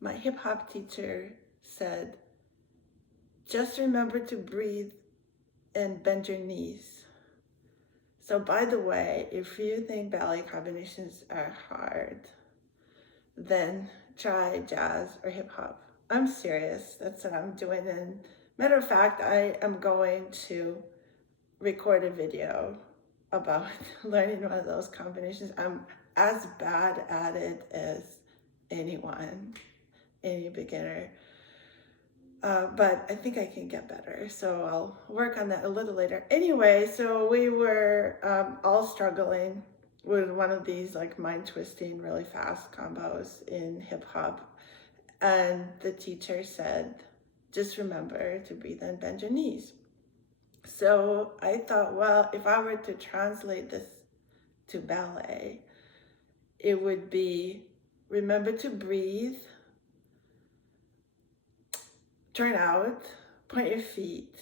my hip hop teacher said, just remember to breathe and bend your knees. So by the way, if you think ballet combinations are hard, then try jazz or hip hop. I'm serious, that's what I'm doing. And matter of fact, I am going to record a video about learning one of those combinations. I'm as bad at it as anyone, any beginner. But I think I can get better, so I'll work on that a little later. Anyway, so we were all struggling with one of these like mind-twisting, really fast combos in hip hop, and the teacher said, just remember to breathe and bend your knees. So I thought, well, if I were to translate this to ballet, it would be remember to breathe, turn out, point your feet,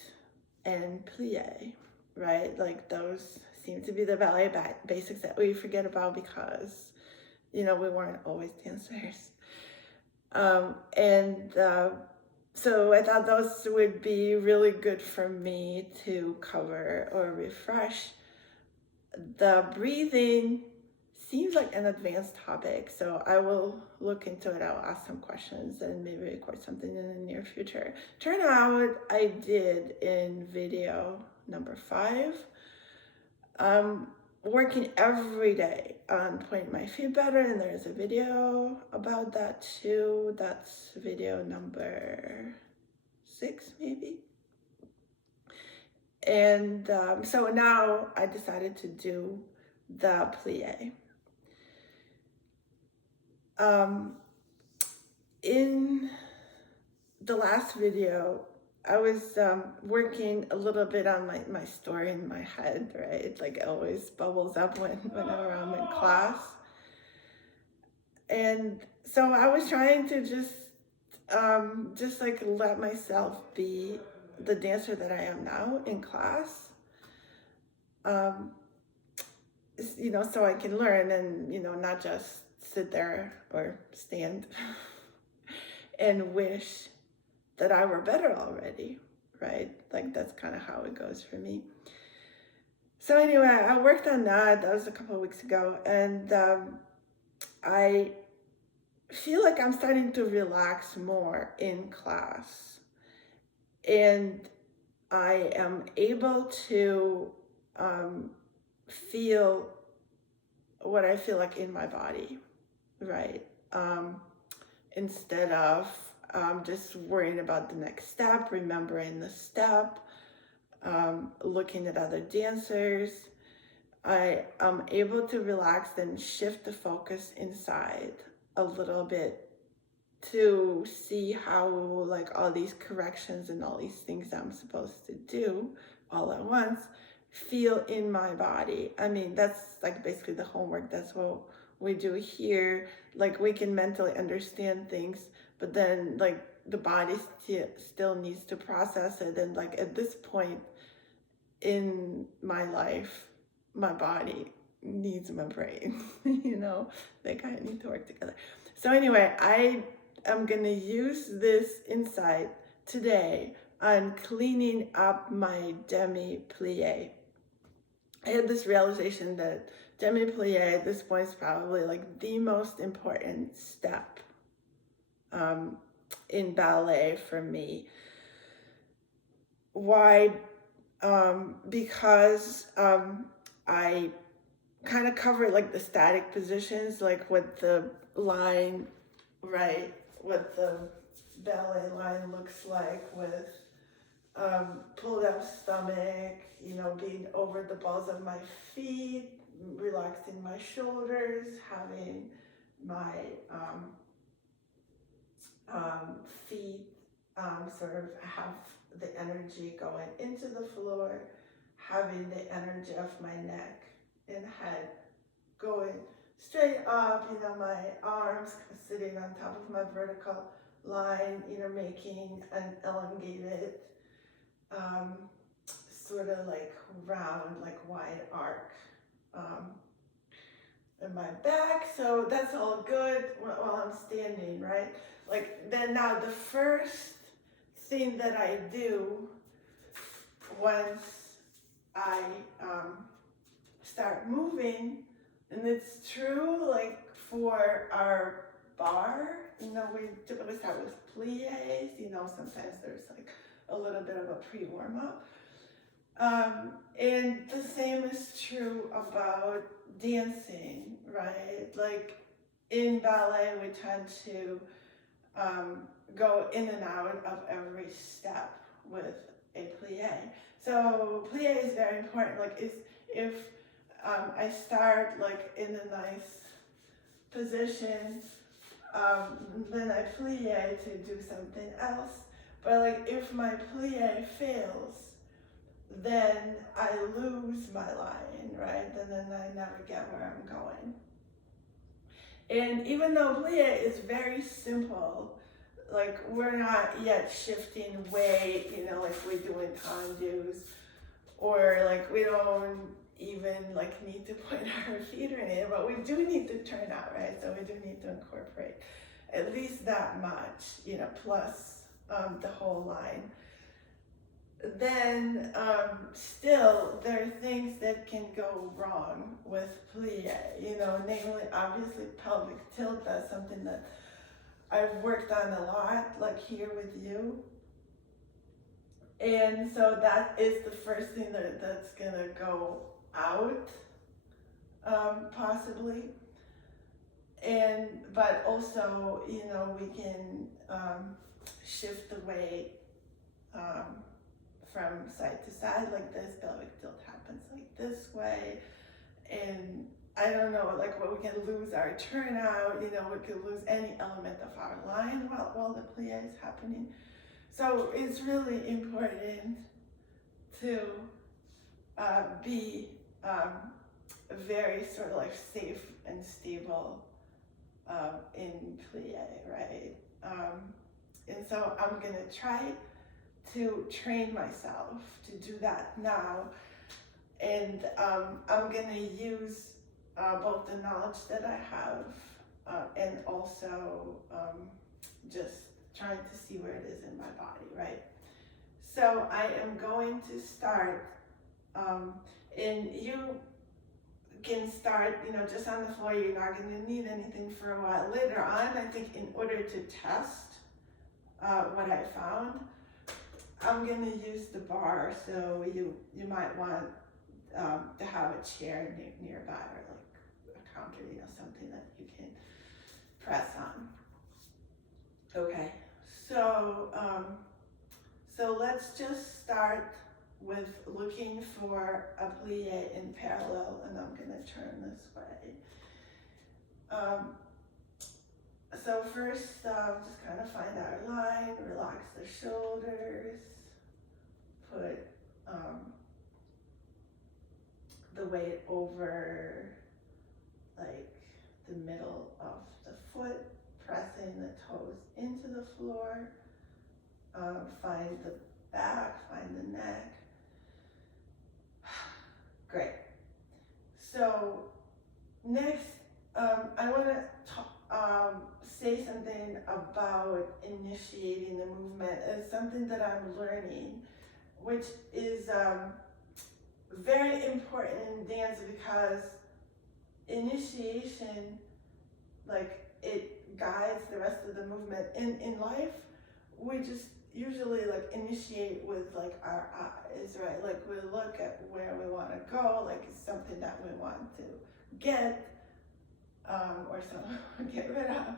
and plie, right? Like those seem to be the ballet basics that we forget about because, we weren't always dancers. So I thought those would be really good for me to cover or refresh. The breathing seems like an advanced topic, so I will look into it. I'll ask some questions and maybe record something in the near future. Turnout I did in video number 5. Working every day on pointing my feet better, and there's a video about that too. That's video number 6 maybe. And so now I decided to do the plie. In the last video, I was working a little bit on my story in my head, right? Like it always bubbles up whenever I'm in class. And so I was trying to just like let myself be the dancer that I am now in class. So I can learn and, not just sit there or stand and wish that I were better already, right? Like that's kind of how it goes for me. So anyway, I worked on that. That was a couple of weeks ago. And I feel like I'm starting to relax more in class. And I am able to feel what I feel like in my body, right? Instead of just worrying about the next step, remembering the step, looking at other dancers, I am able to relax and shift the focus inside a little bit to see how like all these corrections and all these things I'm supposed to do all at once feel in my body. I mean, that's like basically the homework. That's what we do here. Like we can mentally understand things, but then like the body still needs to process it. And like at this point in my life, my body needs my brain, they kind of need to work together. So anyway, I am gonna use this insight today on cleaning up my demi-plié. I had this realization that demi-plié at this point is probably like the most important step in ballet for me. Why? Because I kind of cover like the static positions, like what the line, right, what the ballet line looks like with pulled up stomach, being over the balls of my feet, relaxing my shoulders, having my feet sort of have the energy going into the floor, having the energy of my neck and head going straight up, my arms sitting on top of my vertical line, making an elongated sort of like round, like wide arc. in my back, so that's all good while I'm standing, right? Like, then now the first thing that I do once I start moving, and it's true like for our bar, we typically start with pliés, sometimes there's like a little bit of a pre-warm-up. And the same is true about dancing, right? Like in ballet, we tend to go in and out of every step with a plie. So plie is very important. Like if I start like in a nice position, then I plie to do something else. But like if my plie fails, then I lose my line, right? And then I never get where I'm going. And even though plie is very simple, like we're not yet shifting weight, like we do in tendus, or like we don't even like need to point our feet or anything, but we do need to turn out, right? So we do need to incorporate at least that much, plus the whole line. Then still there are things that can go wrong with plie, namely obviously pelvic tilt. That's something that I've worked on a lot, like here with you. And so that is the first thing that's gonna go out, possibly. But also, we can shift the weight from side to side like this. Pelvic tilt happens like this way, and I don't know, like we can lose our turnout, we could lose any element of our line while the plie is happening. So it's really important to be very sort of like safe and stable in plie, right? And so I'm gonna try to train myself to do that now. And I'm gonna use both the knowledge that I have and also just trying to see where it is in my body, right? So I am going to start, and you can start, just on the floor. You're not going to need anything for a while. Later on, I think in order to test what I found, I'm going to use the bar, so you might want to have a chair nearby, or like a counter, something that you can press on. Okay, so let's just start with looking for a plie in parallel, and I'm going to turn this way. So first, just kind of find our line, relax the shoulders, put the weight over like the middle of the foot, pressing the toes into the floor. Find the back, find the neck. Great. So next, I want to say something about initiating the movement. It's something that I'm learning, which is very important in dance, because initiation, like, it guides the rest of the movement. In life, we just usually like initiate with like our eyes, right? Like we look at where we want to go, like it's something that we want to get or something get rid of,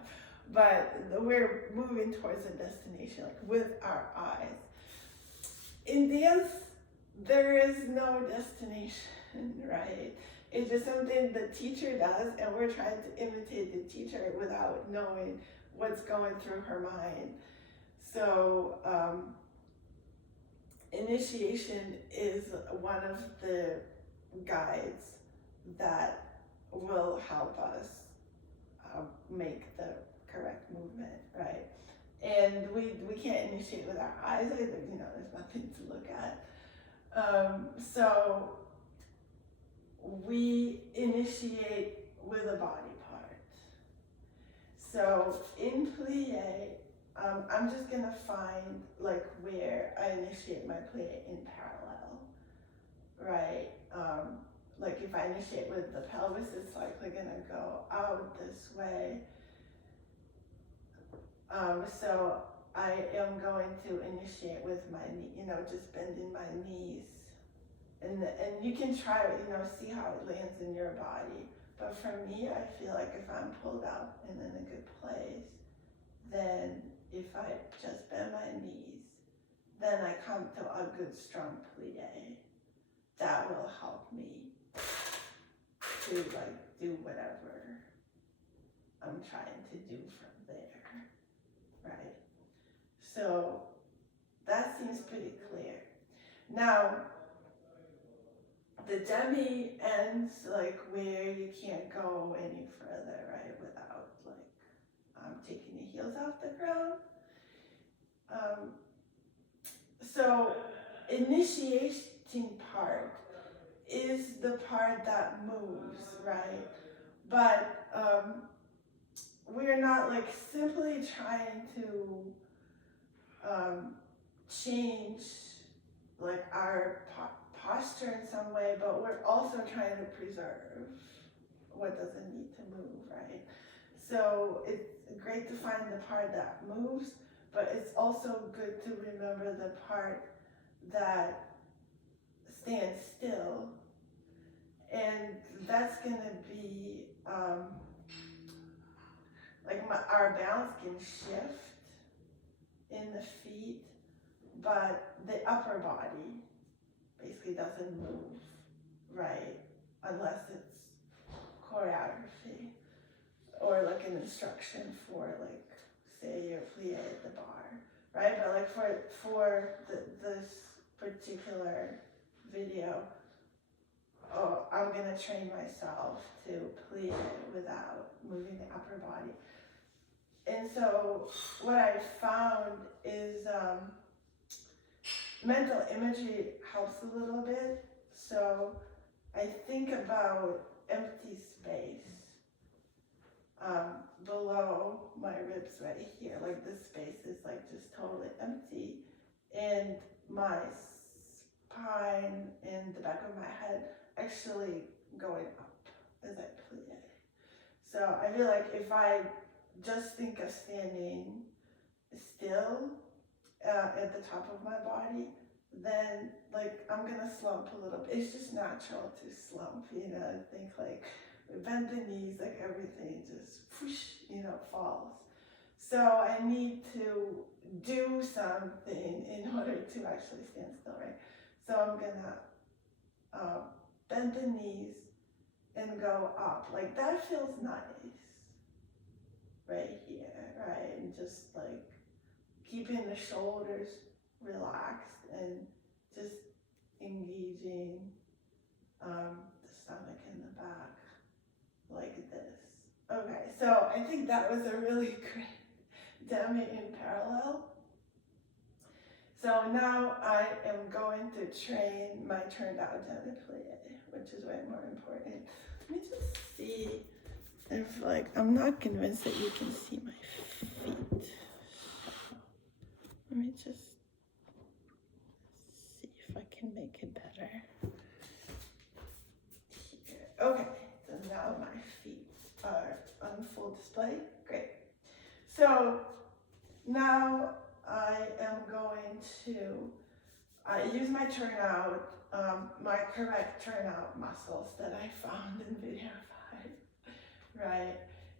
but we're moving towards a destination, like with our eyes. In dance, there is no destination, right? It's just something the teacher does, and we're trying to imitate the teacher without knowing what's going through her mind. So initiation is one of the guides that will help us make the correct movement, right? And we can't initiate with our eyes either, there's nothing to look at. So we initiate with a body part. So in plie, I'm just gonna find like where I initiate my plie in parallel, right? Like if I initiate with the pelvis, it's likely gonna go out this way. So I am going to initiate with my knee, just bending my knees. And you can try it, see how it lands in your body. But for me, I feel like if I'm pulled out and in a good place, then if I just bend my knees, then I come to a good strong plie. That will help me to like do whatever I'm trying to do from there, right? So that seems pretty clear. Now, the demi ends like where you can't go any further, right, without like taking your heels off the ground. So initiating part is the part that moves, right? But we're not like simply trying to change like our posture in some way, but we're also trying to preserve what doesn't need to move, right? So it's great to find the part that moves, but it's also good to remember the part that stands still. And that's gonna be, like our balance can shift in the feet, but the upper body basically doesn't move, right? Unless it's choreography or like an instruction for like, say your plie at the bar, right? But like for this particular video, I'm gonna train myself to plie without moving the upper body. And so what I found is mental imagery helps a little bit. So I think about empty space below my ribs right here. Like this space is like just totally empty. And my spine and the back of my head actually going up as I plie. So I feel like if I just think of standing still at the top of my body, then like I'm gonna slump a little bit. It's just natural to slump, I think like we bend the knees, like everything just whoosh, falls. So I need to do something in order to actually stand still, right? So I'm gonna bend the knees and go up. Like that feels nice right here, right? And just like keeping the shoulders relaxed and just engaging the stomach and the back like this. Okay, so I think that was a really great demi in parallel. So now I am going to train my turned out demi-plié, which is way more important. Let me just see if I'm not convinced that you can see my feet. Let me just see if I can make it better. Here. Okay, so now my feet are on full display. Great. So now I am going to use my turnout, my correct turnout muscles that I found in video 5, right?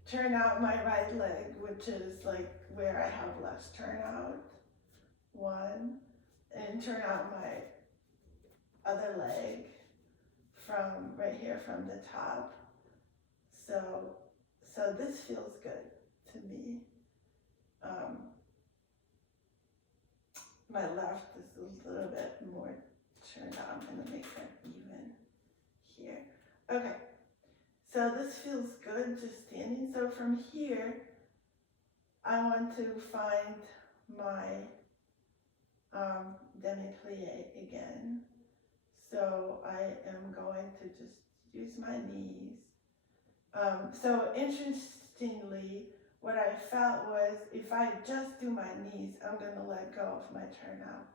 Turn out my right leg, which is like where I have less turnout. 1, and turn out my other leg from right here from the top. So this feels good to me. My left is a little bit more turned out. I'm gonna make that even here. Okay, so this feels good just standing. So from here, I want to find my demi-plié again. So I am going to just use my knees So interestingly, what I felt was if I just do my knees, I'm going to let go of my turnout,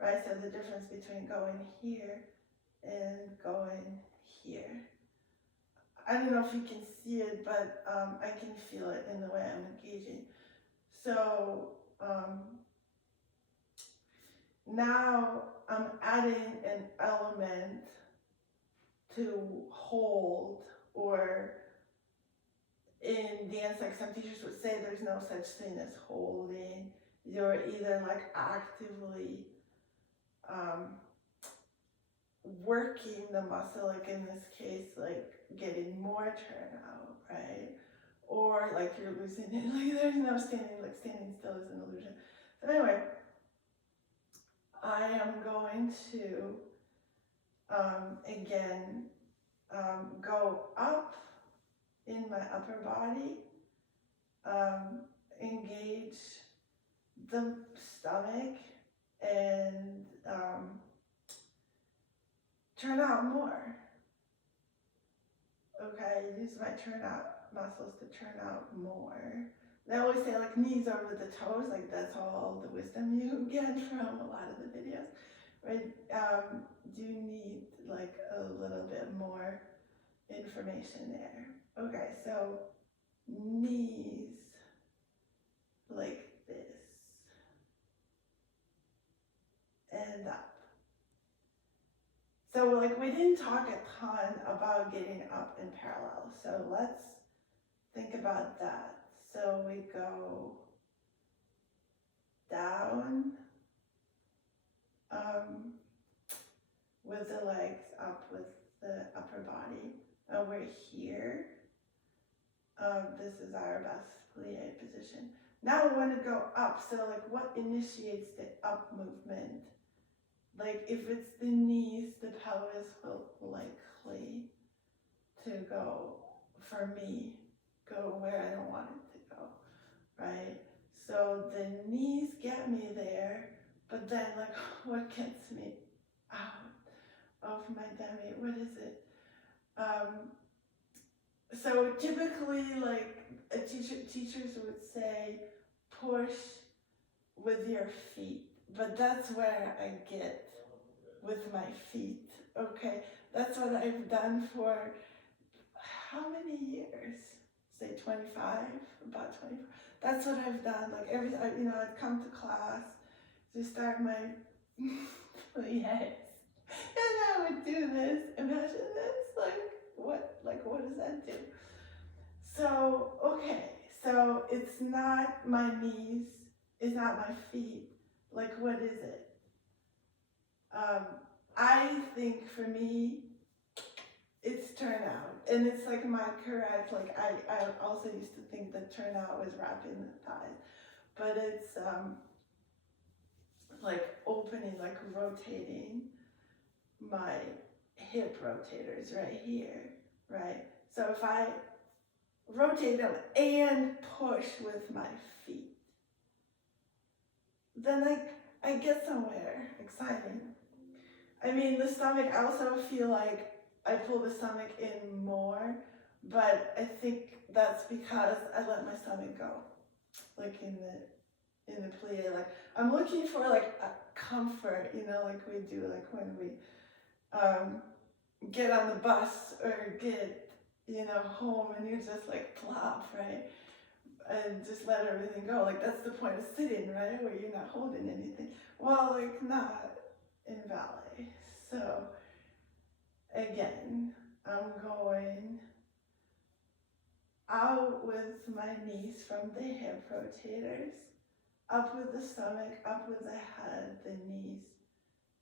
right? So the difference between going here and going here. I don't know if you can see it, but I can feel it in the way I'm engaging. So now I'm adding an element to hold, or in dance, like some teachers would say, there's no such thing as holding. You're either like actively working the muscle, like in this case, like getting more turnout, right? Or like you're losing it, like there's no standing, like standing still is an illusion. So anyway, I am going to, again, go up in my upper body, engage the stomach, and turn out more. Okay, use my turnout muscles to turn out more. They always say like knees over the toes, like that's all the wisdom you get from a lot of the videos, right? Do you need like a little bit more information there? Okay, so knees like this and up. So like we didn't talk a ton about getting up in parallel, so let's think about that. So we go down with the legs, up with the upper body. And we're here. This is our demi-plié position. Now we want to go up. So like what initiates the up movement? Like if it's the knees, the pelvis will likely to go, for me, go where I don't want it to go, right? So the knees get me there, but then like what gets me out of my demi, what is it? So typically like teachers would say push with your feet, but that's where I get with my feet, okay? That's what I've done for how many years? Say 25, about 25. That's what I've done. Like I'd come to class to start my yes, and I would do this. Imagine this. What does that do? So okay, so it's not my knees, it's not my feet. Like what is it? I think for me, it's turnout, and it's like my correct, like I also used to think that turnout was wrapping the thighs, but it's like opening, like rotating my hip rotators right here, right? So if I rotate them and push with my feet, then I get somewhere exciting. I mean, the stomach, I also feel like I pull the stomach in more, but I think that's because I let my stomach go, like in the plie. Like I'm looking for like a comfort, like we do, like when we get on the bus or get, home, and you just like plop, right? And just let everything go. Like that's the point of sitting, right? Where you're not holding anything. Well, like not in ballet. So again, I'm going out with my knees from the hip rotators, up with the stomach, up with the head, the knees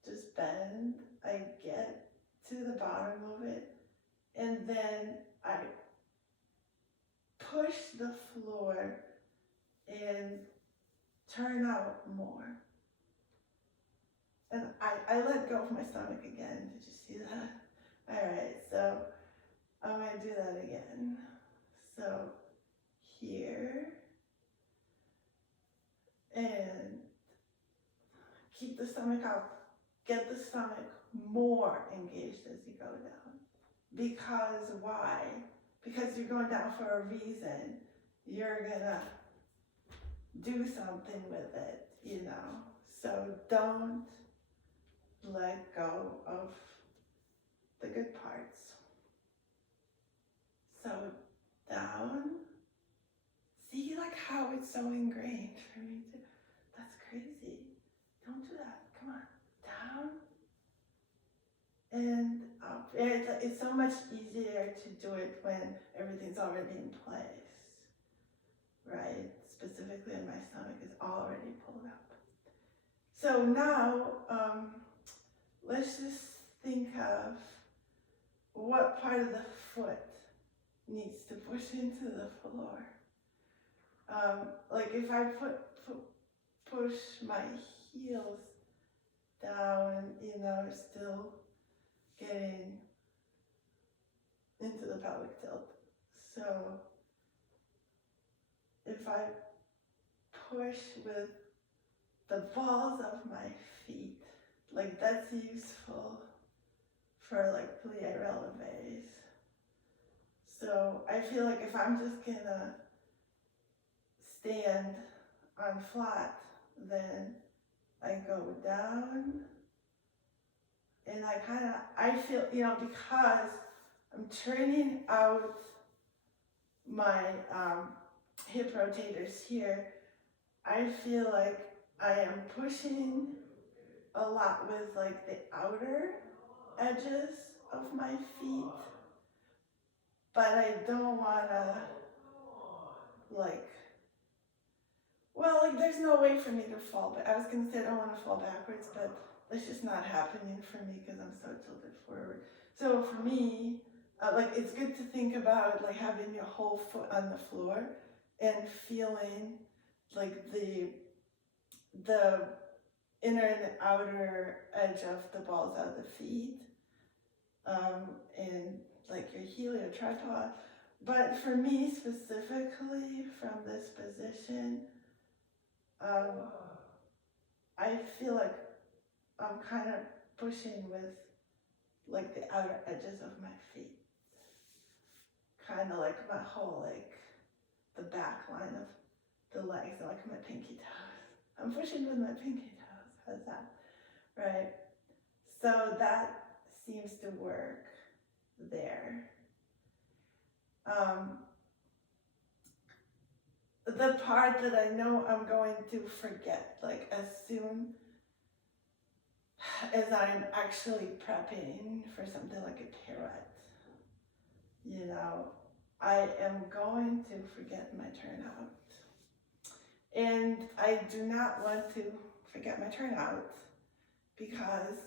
just bend. I get to the bottom of it, and then I push the floor and turn out more. And I let go of my stomach again. Did you see that? All right, so I'm going to do that again. So here, and keep the stomach up. Get the stomach more engaged as you go down. Because why? because you're going down for a reason. You're gonna do something with it, you know. So don't let go of the good parts. So down. See, like how it's so ingrained for me to, that's crazy. Don't do that, come on. Down and up. It's so much easier to do it when everything's already in place, right? Specifically in my stomach is already pulled up. So now, let's just think of what part of the foot needs to push into the floor. Like if I push my heels down, you know, still getting into the pelvic tilt. So if I push with the balls of my feet, like that's useful for like plie releves. So I feel like if I'm just gonna stand on flat, then I go down and I feel, you know, because I'm turning out my hip rotators here, I feel like I am pushing a lot with like the outer edges of my feet, but I don't wanna like, well, like there's no way for me to fall, but I was gonna say I don't wanna fall backwards, but that's just not happening for me because I'm so tilted forward. So for me, like it's good to think about like having your whole foot on the floor and feeling like the inner and outer edge of the balls of the feet, and like your heel, your tripod. But for me specifically from this position, I feel like I'm kind of pushing with like the outer edges of my feet. Kind of like my whole, like the back line of the legs, and like my pinky toes. I'm pushing with my pinky toes, how's that? Right? So that seems to work there. The part that I know I'm going to forget, like as soon as I'm actually prepping for something like a pirouette, you know, I am going to forget my turnout. And I do not want to forget my turnout because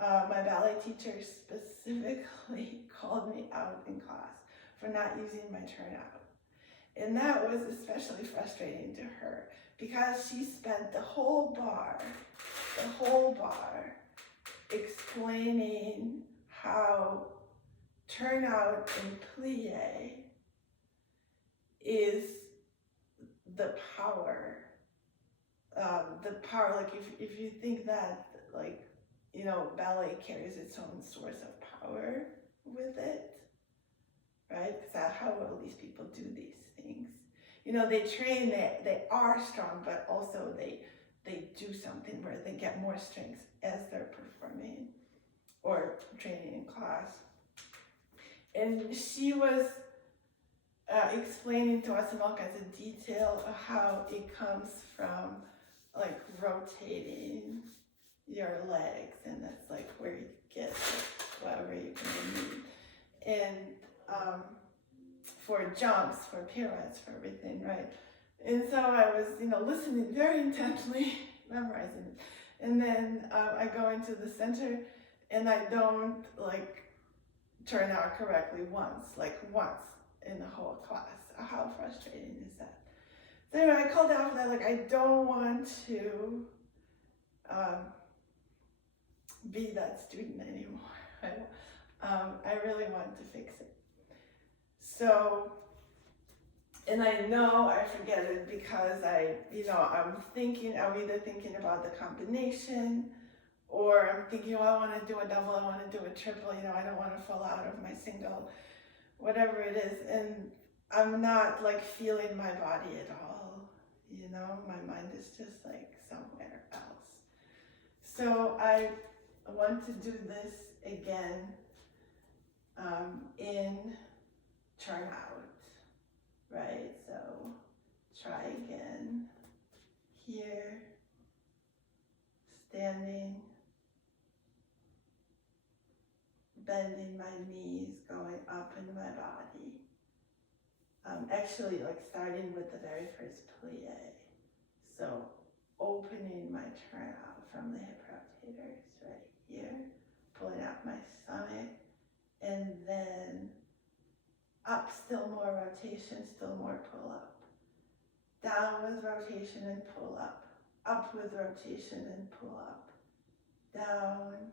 my ballet teacher specifically called me out in class for not using my turnout. And that was especially frustrating to her because she spent the whole bar explaining how turnout and plie is the power, like if you think that, like, you know, ballet carries its own source of power with it, right? Because that's how well these people do these things. You know, they train, they are strong, but also they do something where they get more strength as they're performing or training in class. And she was explaining to us in all kinds of detail how it comes from like rotating your legs, and that's like where you get whatever you can need. And for jumps, for pirouettes, for everything, right? And so I was, you know, listening very intently, memorizing it. And then I go into the center and I don't like turn out correctly once in the whole class. How frustrating is that? So anyway, I called out for that, like I don't want to be that student anymore. I really want to fix it. So, and I know I forget it because I'm either thinking about the combination, or I'm thinking, oh, I want to do a double, I want to do a triple, you know, I don't want to fall out of my single. whatever it is, and I'm not like feeling my body at all, you know, my mind is just like somewhere else. So I want to do this again in turnout, right? So try again, here, standing, bending my knees, going up in my body. Actually, like starting with the very first plie. So opening my turnout from the hip rotators right here, pulling out my stomach, and then up, still more rotation, still more pull up. Down with rotation and pull up with rotation and pull up, down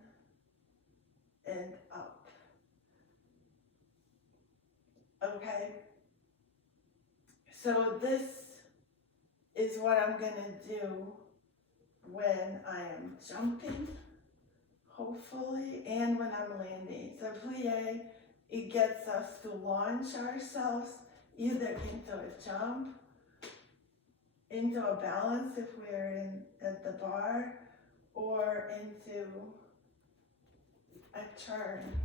and up. Okay, so this is what I'm gonna do when I am jumping, hopefully, and when I'm landing. So plie, it gets us to launch ourselves either into a jump, into a balance if we're at the bar, or into a turn.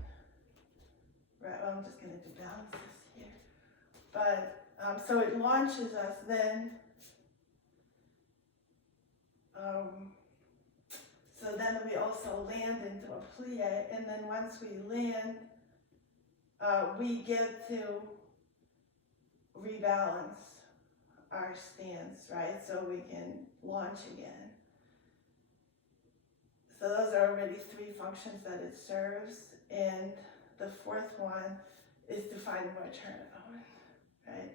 Right, well, I'm just gonna do balances here. But, so it launches us then, so then we also land into a plie, and then once we land, we get to rebalance our stance, right? So we can launch again. So those are already 3 functions that it serves, and the 4th one is to find more turnout, right?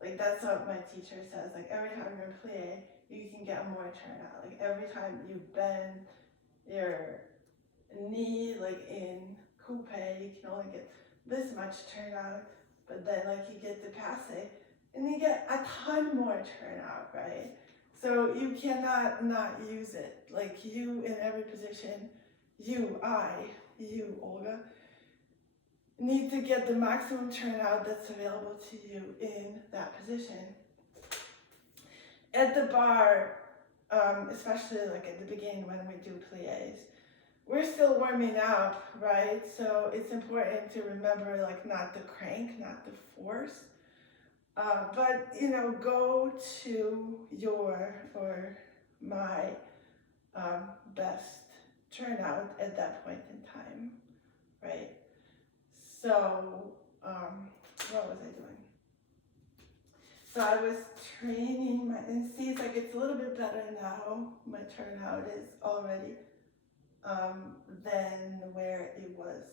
Like that's what my teacher says, like every time you're plie, you can get more turnout. Like every time you bend your knee, like in coupe, you can only get this much turnout, but then like you get to passe, and you get a ton more turnout, right? So you cannot not use it. Like you in every position, you, Olga, need to get the maximum turnout that's available to you in that position. At the bar, especially like at the beginning when we do pliés, we're still warming up, right? So it's important to remember like not to crank, not to force. But you know, go to your or my best turnout at that point in time, right? So what was I doing? So I was training my, and see, it's like it's a little bit better now. My turnout is already than where it was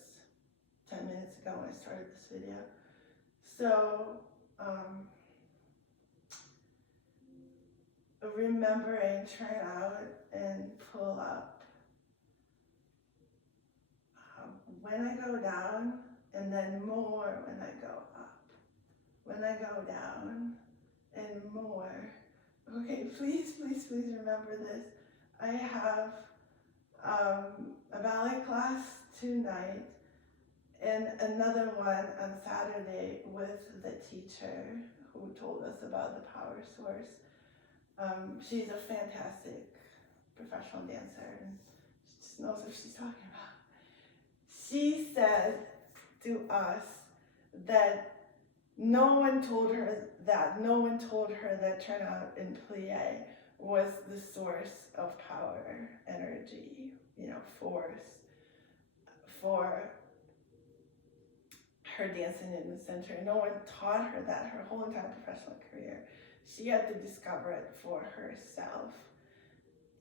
10 minutes ago when I started this video. So remember and turn out and pull up. When I go down, and then more when I go up. When I go down, and more. Okay, please, please, please remember this. I have a ballet class tonight and another one on Saturday with the teacher who told us about the power source. She's a fantastic professional dancer and she just knows what she's talking about. She said to us that no one told her that turnout in plie was the source of power, energy, you know, force for her dancing in the center. No one taught her that her whole entire professional career. She had to discover it for herself.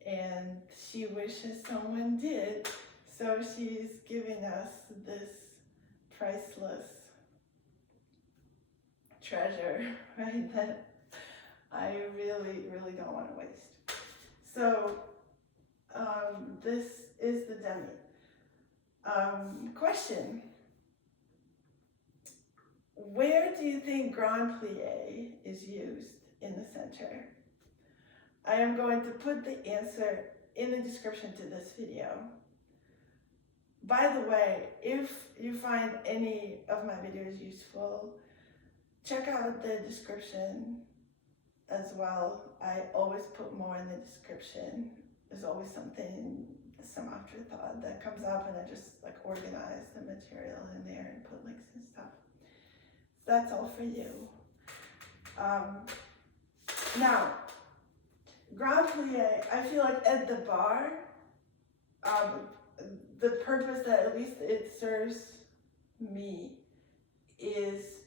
And she wishes someone did. So she's giving us this priceless treasure, right, that I really, really don't want to waste. So this is the demi. Question. Where do you think grand plie is used in the center? I am going to put the answer in the description to this video. By the way, if you find any of my videos useful, check out the description as well. I always put more in the description. There's always something, some afterthought that comes up, and I just like organize the material in there and put links and stuff. So that's all for you. Now, grand plie, I feel like at the bar, the purpose that at least it serves me is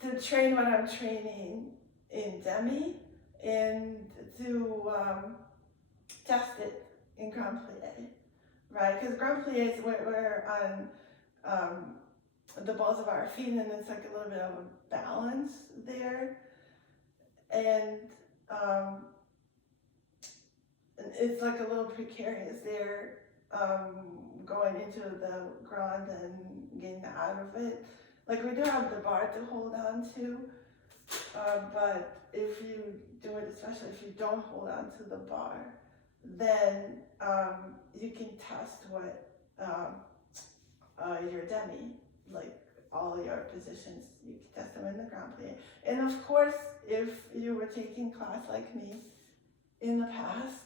to train what I'm training in demi and to test it in grand plie, right? Because grand plie is we're on the balls of our feet, and it's like a little bit of a balance there, and it's like a little precarious there, going into the ground and getting out of it. Like we do have the bar to hold on to, but if you do it, especially if you don't hold on to the bar, then you can test what your demi, like all your positions, you can test them in the grand plie. And of course, if you were taking class like me in the past,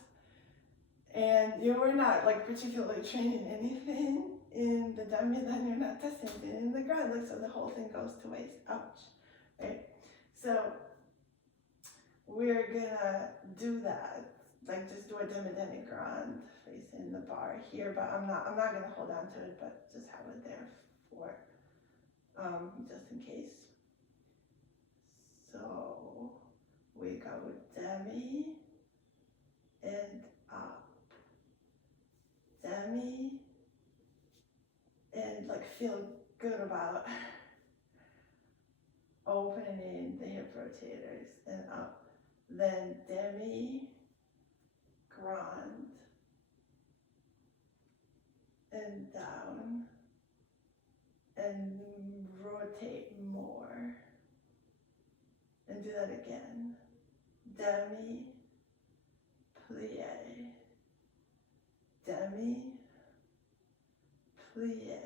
and you were not like particularly training anything in the demi, then you're not testing it in the grand, like so the whole thing goes to waste. Ouch, right? So we're gonna do that, like just do a demi grand facing the bar here, but I'm not gonna hold on to it, but just have it there for just in case. So we go demi and up, demi, and like feel good about opening the hip rotators and up, then demi, grand, and down, and rotate more, and do that again, demi, plie, demi, plie.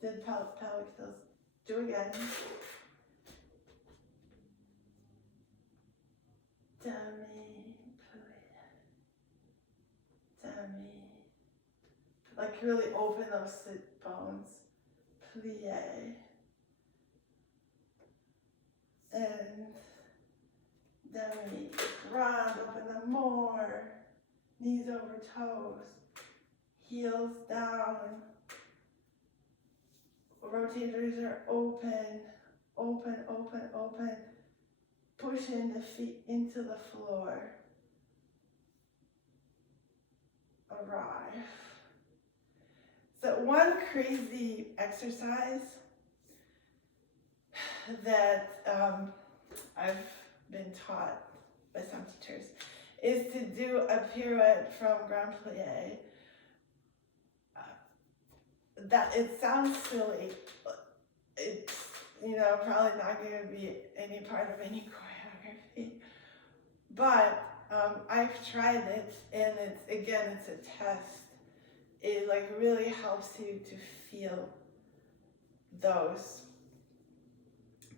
Did pelvic tilts. Do again. Demi-plie. Demi. Like really open those sit bones. Plie. And demi. Grand, open them more. Knees over toes. Heels down. Rotators are open, open, open, open. Pushing the feet into the floor. Arrive. So one crazy exercise that I've been taught by some teachers is to do a pirouette from grand plie. That it sounds silly. It's, you know, probably not going to be any part of any choreography, but I've tried it, and it's a test. It like really helps you to feel those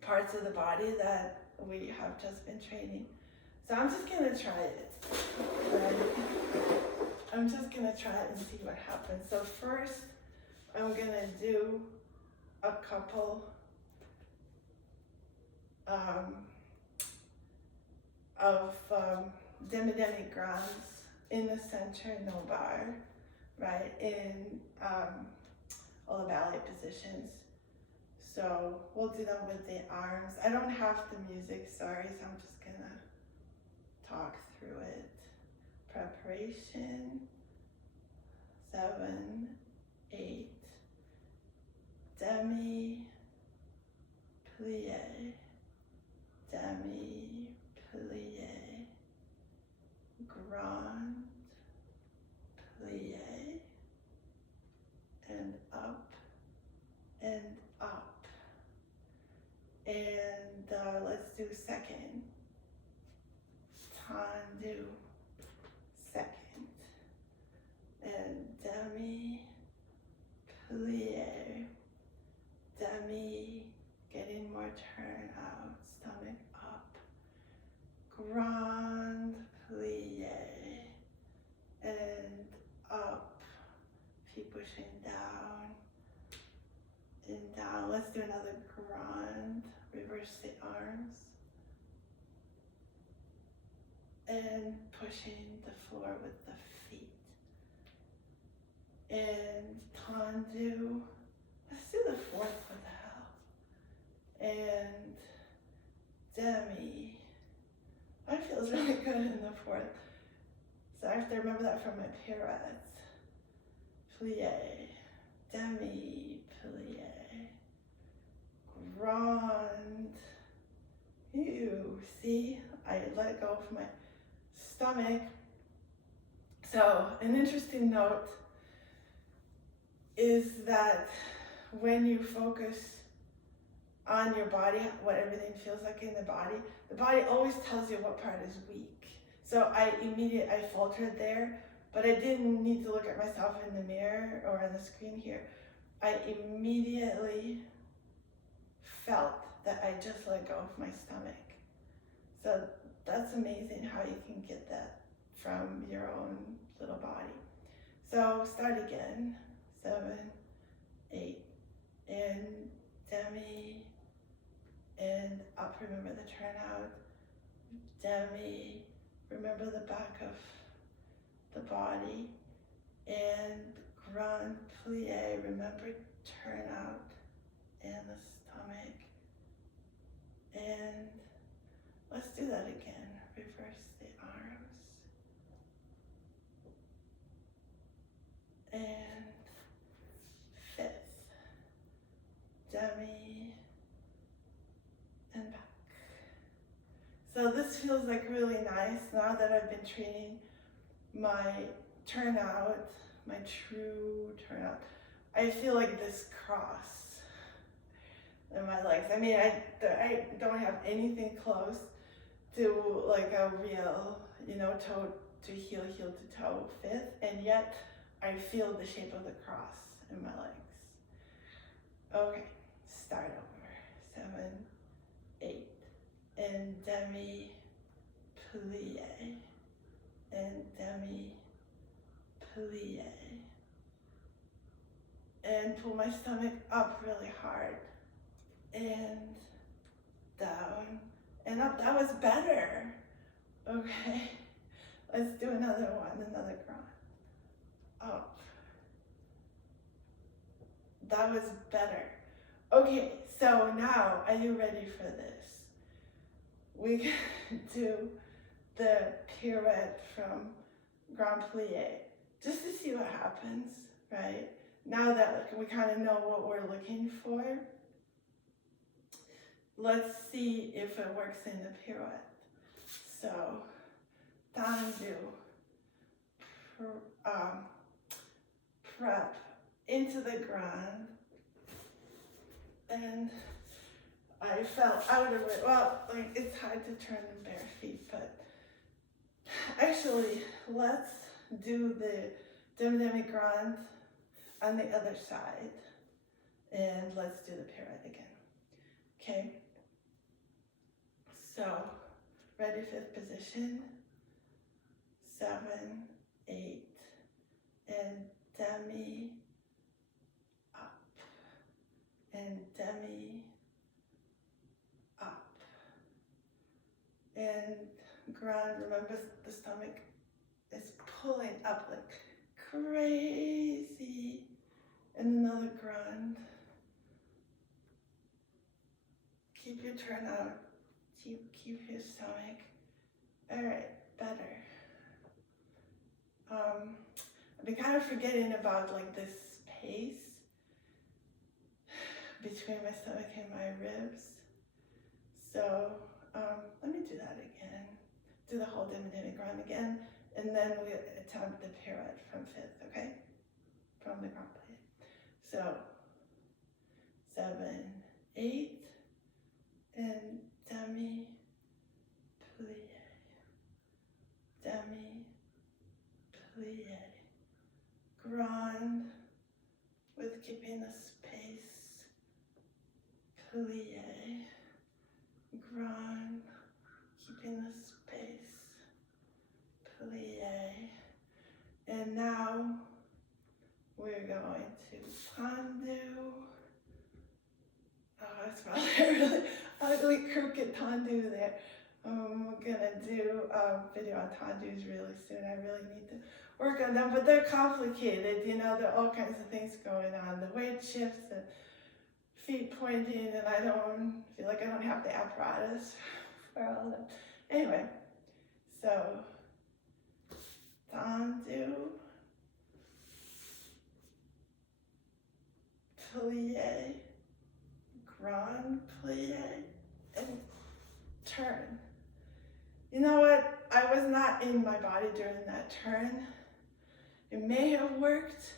parts of the body that we have just been training. So I'm just going to try it. I'm just going to try it and see what happens. So first, I'm going to do a couple of demi grands in the center, no bar, right, in all the ballet positions. So we'll do them with the arms. I don't have the music, sorry, so I'm just going to talk through it. Preparation, 7, 8, demi, plie, demi, plie, grand, plie, and up, and up. And let's do second. Tendu, demi-plié, demi, getting more turn out, stomach up, grand plié, and up, feet pushing down, and down. Let's do another grand, reverse the arms, and pushing the floor with the feet. And tendu, let's do the fourth, what the hell. And demi, that feels really good in the fourth. So I have to remember that from my pirouettes. Plie, demi-plié, grand. Ew, see, I let go of my stomach. So an interesting note is that when you focus on your body, what everything feels like in the body always tells you what part is weak. So I faltered there, but I didn't need to look at myself in the mirror or on the screen here. I immediately felt that I just let go of my stomach. So that's amazing how you can get that from your own little body. So start again, 7, 8, and demi, and up, remember the turnout, demi, remember the back of the body, and grand plie, remember turnout, and the stomach, and let's do that again, reverse the arms, and fifth, demi, and back. So this feels like really nice now that I've been training my turnout, my true turnout. I feel like this cross in my legs. I mean, I don't have anything close to like a real, toe to heel, heel to toe fifth, and yet I feel the shape of the cross in my legs. Okay, start over. 7, 8, and demi-plié, and demi-plié, and pull my stomach up really hard, and down, and up. That was better. Okay, let's do another one, another grand. Up. That was better. Okay, so now, are you ready for this? We can do the pirouette from grand plié, just to see what happens, right? Now that we kind of know what we're looking for, let's see if it works in the pirouette. So, tendu, prep into the ground, and I fell out of it. Well, like, it's hard to turn in bare feet, but actually, let's do the demi-grand on the other side, and let's do the pirouette again. Okay, so ready, fifth position, 7, 8, and demi, up, and demi, up, and grand. Remember, the stomach is pulling up like crazy, and another grand. Keep your turnout, keep your stomach. All right, better. I've been kind of forgetting about like this space between my stomach and my ribs. So let me do that again. Do the whole demi-grand again, and then we attempt the pirouette from fifth, okay? From the grand plié. So 7, 8, and demi-plié, demi-plié, grand, grand, keeping the space, plie. And now we're going to tendu. Oh, it's probably a really ugly crooked tendu there. I'm gonna do a video on tendus really soon. I really need to work on them, but they're complicated. You know, there are all kinds of things going on. The weight shifts, the feet pointing, and I don't feel like I don't have the apparatus for all of them. Anyway, so tendu, plie, grand plie, and turn. You know what? I was not in my body during that turn. It may have worked,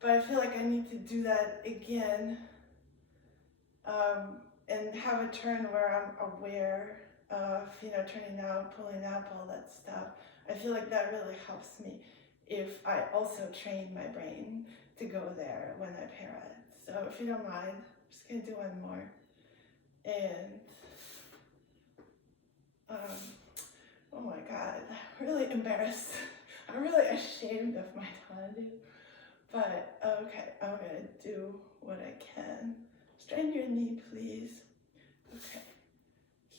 but I feel like I need to do that again, and have a turn where I'm aware of, you know, turning out, pulling up, all that stuff. I feel like that really helps me if I also train my brain to go there when I parrot. So if you don't mind, I'm just gonna do one more. And oh my God, I'm really embarrassed. I'm really ashamed of my tendu. But okay, I'm gonna do what I can. Straighten your knee, please. Okay,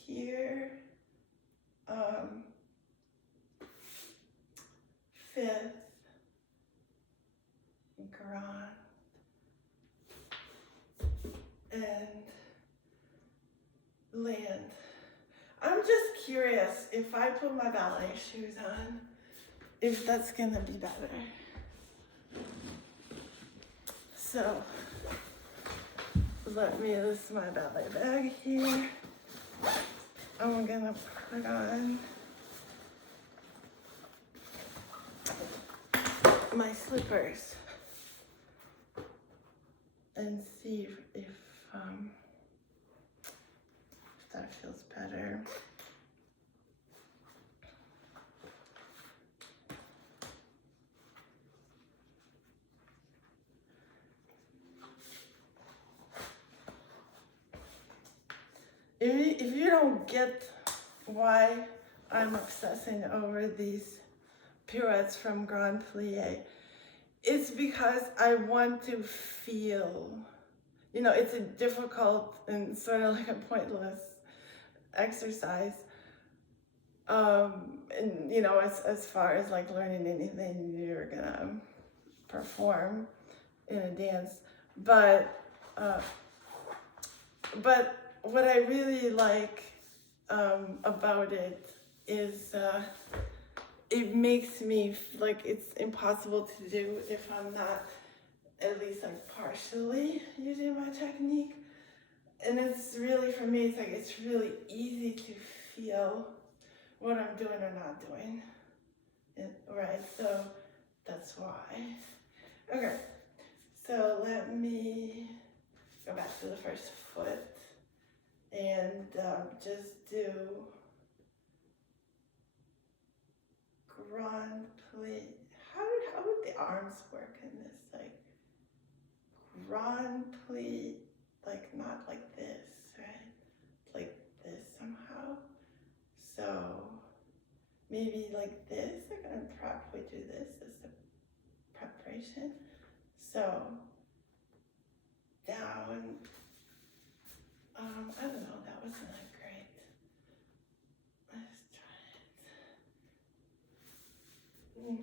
here, fifth, grand, and land. I'm just curious if I put my ballet shoes on, if that's gonna be better. So, this is my ballet bag here. I'm gonna put on my slippers and see if that feels better. If you don't get why I'm obsessing over these pirouettes from Grand Plie, it's because I want to feel, you know, it's a difficult and sort of like a pointless exercise. And you know, as far as like learning anything you're gonna perform in a dance, but what I really like about it is it makes me like it's impossible to do if I'm not at least like partially using my technique. And it's really, for me, it's really easy to feel what I'm doing or not doing. Right, so that's why. Okay, so let me go back to the first foot and just do grand plie. How would the arms work in this? Like grand plie, like not like this, right? Like this somehow. So maybe like this. I'm gonna probably do this as a preparation. So down. I don't know, that wasn't that great. Let's try it.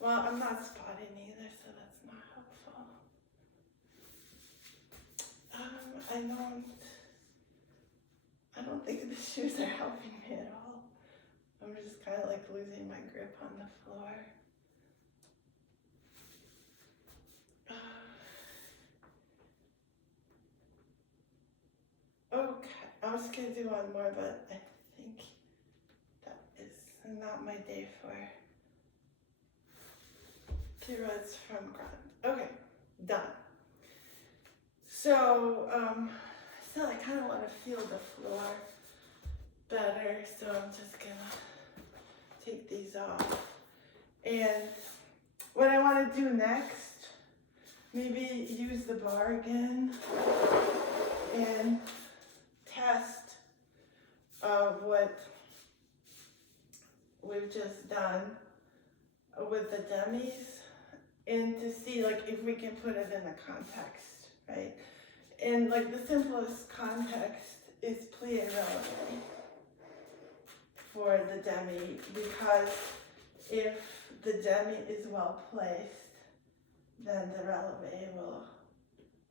Well, I'm not spotting either, so that's not helpful. I don't think the shoes are helping me at all. I'm just kind of like losing my grip on the floor. Okay, I was gonna do one more, but I think that is not my day for pirouettes from Grand. Okay, done. So, still I kind of want to feel the floor better, so I'm just gonna take these off. And what I want to do next, maybe use the bar again and test we've just done with the demis, and to see like if we can put it in a context, right? And like the simplest context is plie releve for the demi, because if the demi is well placed, then the releve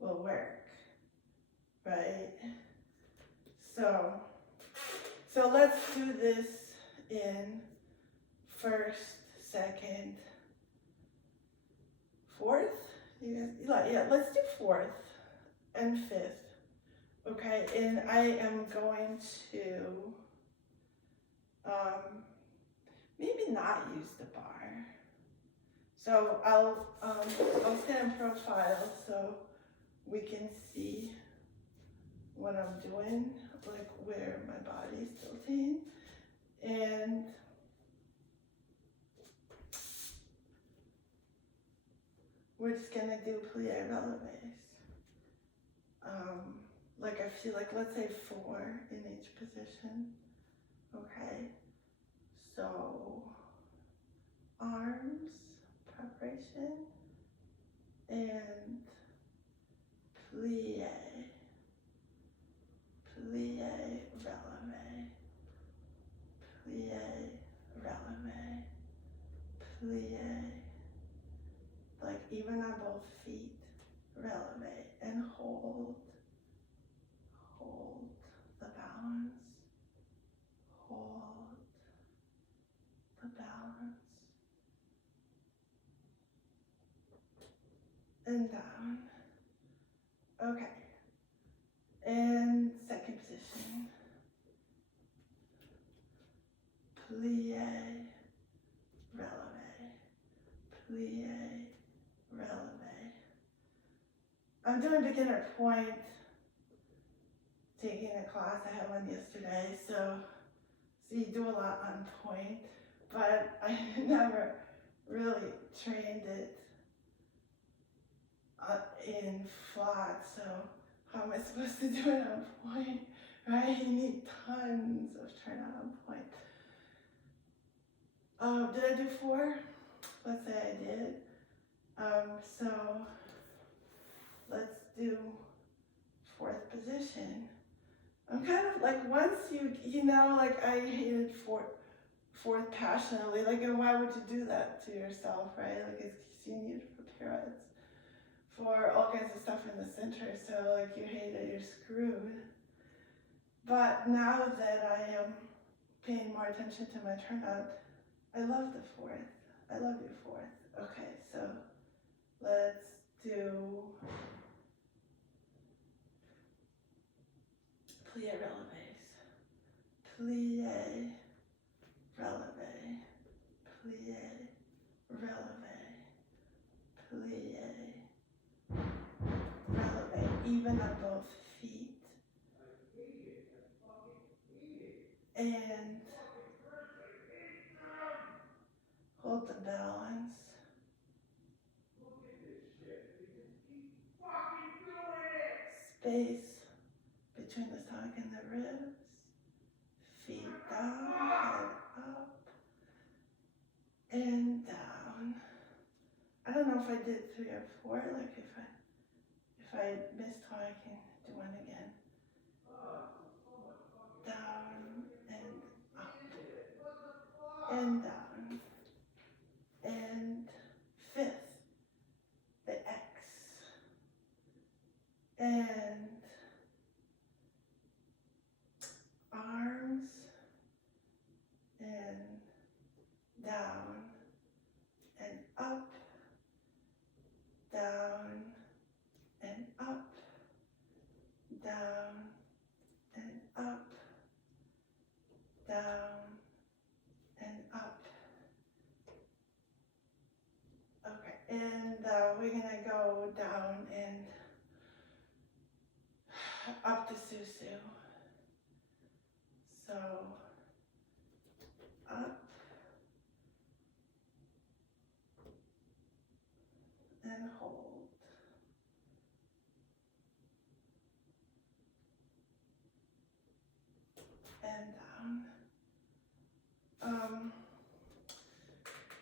will work, right? So let's do this in first, second, fourth. You guys, yeah, let's do fourth and fifth. Okay, and I am going to maybe not use the bar. So I'll stand profile so we can see what I'm doing, like where my body's tilting, and we're just gonna do plie releves. Like I feel like, let's say 4 in each position. Okay, so arms, preparation, and plie, plie, releve, plie, releve, plie, like even on both feet, releve, and hold the balance, hold the balance, and down. Okay, and second position, plie, releve, plie, releve. I'm doing beginner point, taking a class, I had one yesterday, so you do a lot on point, but I never really trained it in flat, so how am I supposed to do it on point, right? You need tons of turnout on point. Did I do 4? Let's say I did. So let's do 4th position. I'm kind of like, once you know, like I hated fourth passionately, like, and why would you do that to yourself, right? Like, it's you need to prepare it for all kinds of stuff in the center, so like you hate it, you're screwed. But now that I am paying more attention to my turnout, I love the 4th. I love your 4th. Okay, so let's do plie releves. Plie, releve, plie, releve, plie, releve, even on both feet. And hold the balance. Space between the stomach and the ribs. Feet down, head up, and down. I don't know if I did 3 or 4, like if I missed one, I can do one again. Down and up, and down, and 5th, the X, and arms, and down, and up, down, and up, down, and up, down, and up. Okay, and we're gonna go down and up to Susu. So up and hold. And down.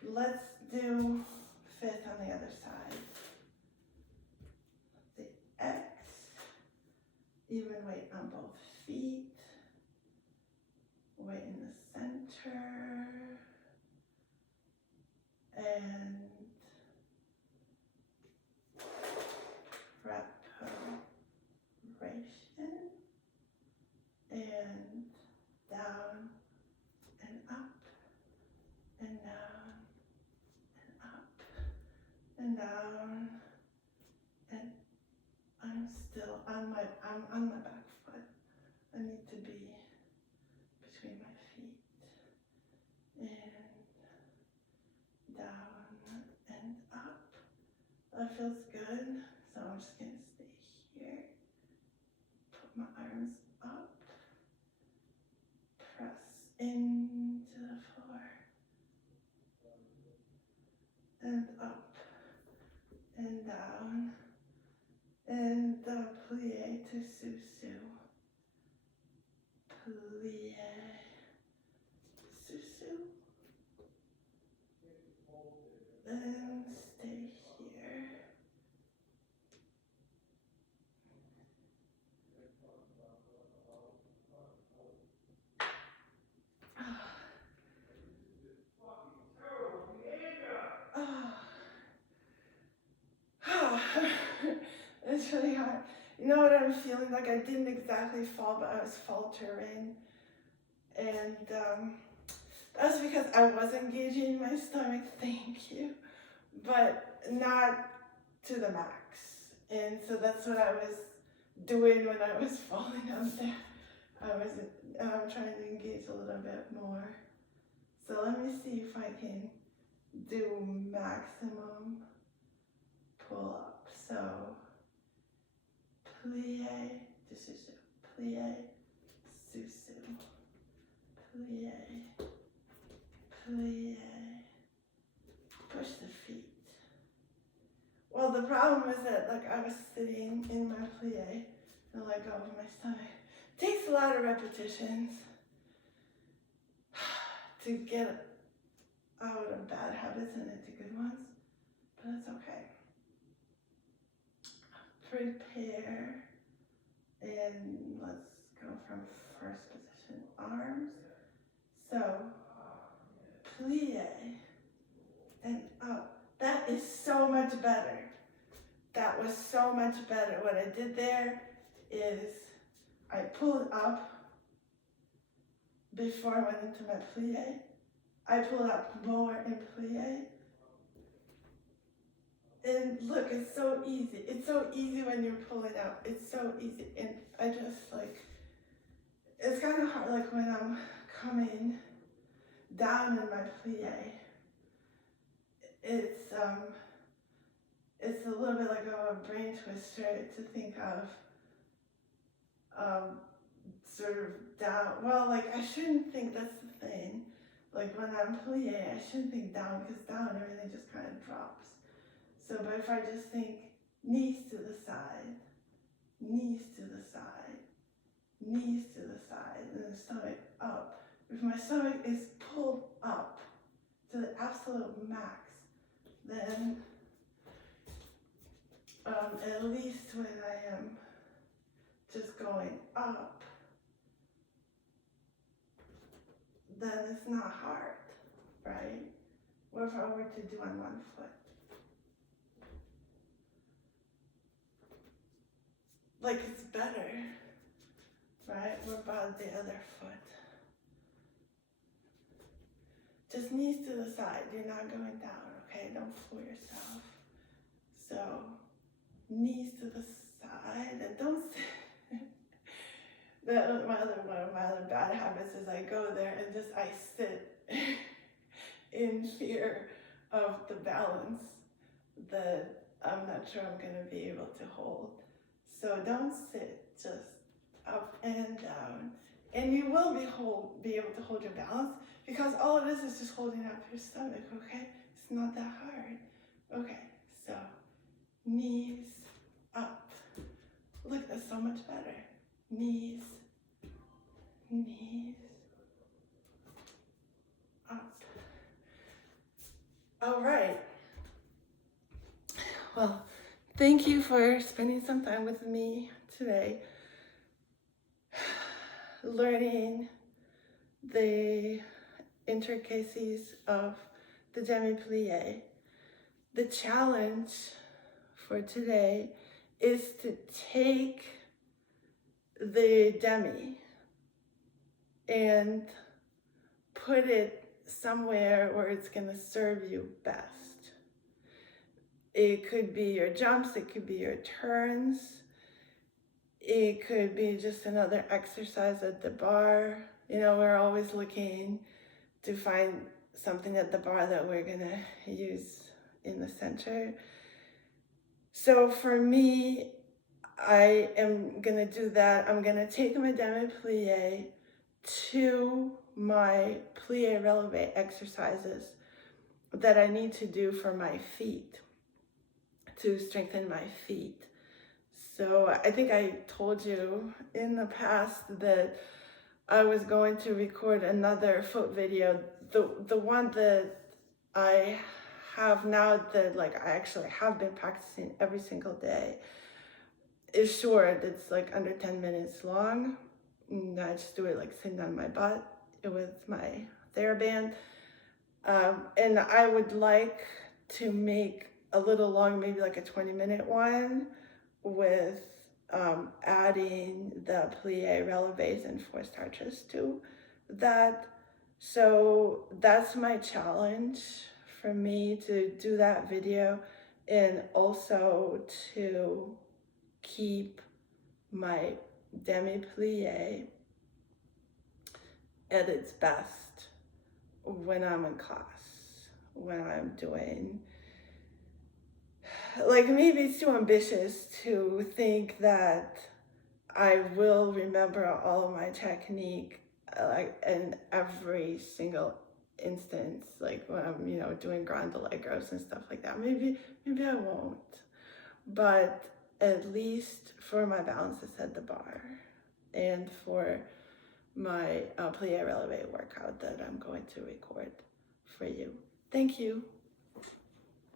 Let's do fifth on the other side. The X, even weight on both feet, weight in the center, and preparation, and down and up and down and up and down, and I'm on my back foot. I need to be between my feet, and down and up. That feels good, so I'm just gonna stay here, put my arms up, press into the floor, and up and down, and plie to sous-sus, plie, sous-sus, then stay here. It's really hard. You know what I'm feeling like? I didn't exactly fall, but I was faltering. And that's because I was engaging my stomach, thank you, but not to the max. And so that's what I was doing when I was falling out there. I was trying to engage a little bit more. So let me see if I can do maximum pull up. So plie, sous-sus, plie, sous-sus, plie, plie, push the feet. Well, the problem is that like I was sitting in my plie and let go of my stomach. It takes a lot of repetitions to get out of bad habits and into good ones, but it's okay. Prepare, and let's go from first position, arms. So, plie, and up. That is so much better. That was so much better. What I did there is I pulled up before I went into my plie. I pulled up more in plie. And look, it's so easy. It's so easy when you're pulling up. It's so easy. And I just like, it's kind of hard like when I'm coming down in my plie. It's a little bit like a brain twister to think of sort of down. Well, like I shouldn't think, that's the thing. Like when I'm plie, I shouldn't think down, because down everything just kind of drops. So, but if I just think knees to the side, knees to the side, knees to the side, and the stomach up. If my stomach is pulled up to the absolute max, then at least when I am just going up, then it's not hard, right? What if I were to do on one foot? Like it's better, right? What about the other foot? Just knees to the side, you're not going down, okay? Don't fool yourself. So, knees to the side, and don't sit. One of my other bad habits is I go there and just I sit in fear of the balance that I'm not sure I'm gonna be able to hold. So don't sit, just up and down. And you will be able to hold your balance, because all it is just holding up your stomach, okay? It's not that hard. Okay, so knees up. Look, that's so much better. Knees, knees, up. All right. Well, thank you for spending some time with me today, learning the intricacies of the demi-plié. The challenge for today is to take the demi and put it somewhere where it's going to serve you best. It could be your jumps, it could be your turns, it could be just another exercise at the bar. You know, we're always looking to find something at the bar that we're going to use in the center. So for me, I am going to do that. I'm going to take my demi-plié to my plié releve exercises that I need to do for my feet, to strengthen my feet. So I think I told you in the past that I was going to record another foot video. The one that I have now, that like I actually have been practicing every single day, is short. It's like under 10 minutes long. And I just do it like sitting on my butt with my TheraBand. And I would like to make a little long, maybe like a 20-minute one with adding the plié releves and forced arches to that. So that's my challenge for me, to do that video, and also to keep my demi-plié at its best when I'm in class, when I'm doing, like, maybe it's too ambitious to think that I will remember all of my technique like in every single instance, like when I'm, you know, doing grand allegros and stuff like that. Maybe I won't, but at least for my balances at the bar and for my plié releve workout that I'm going to record for you. Thank you.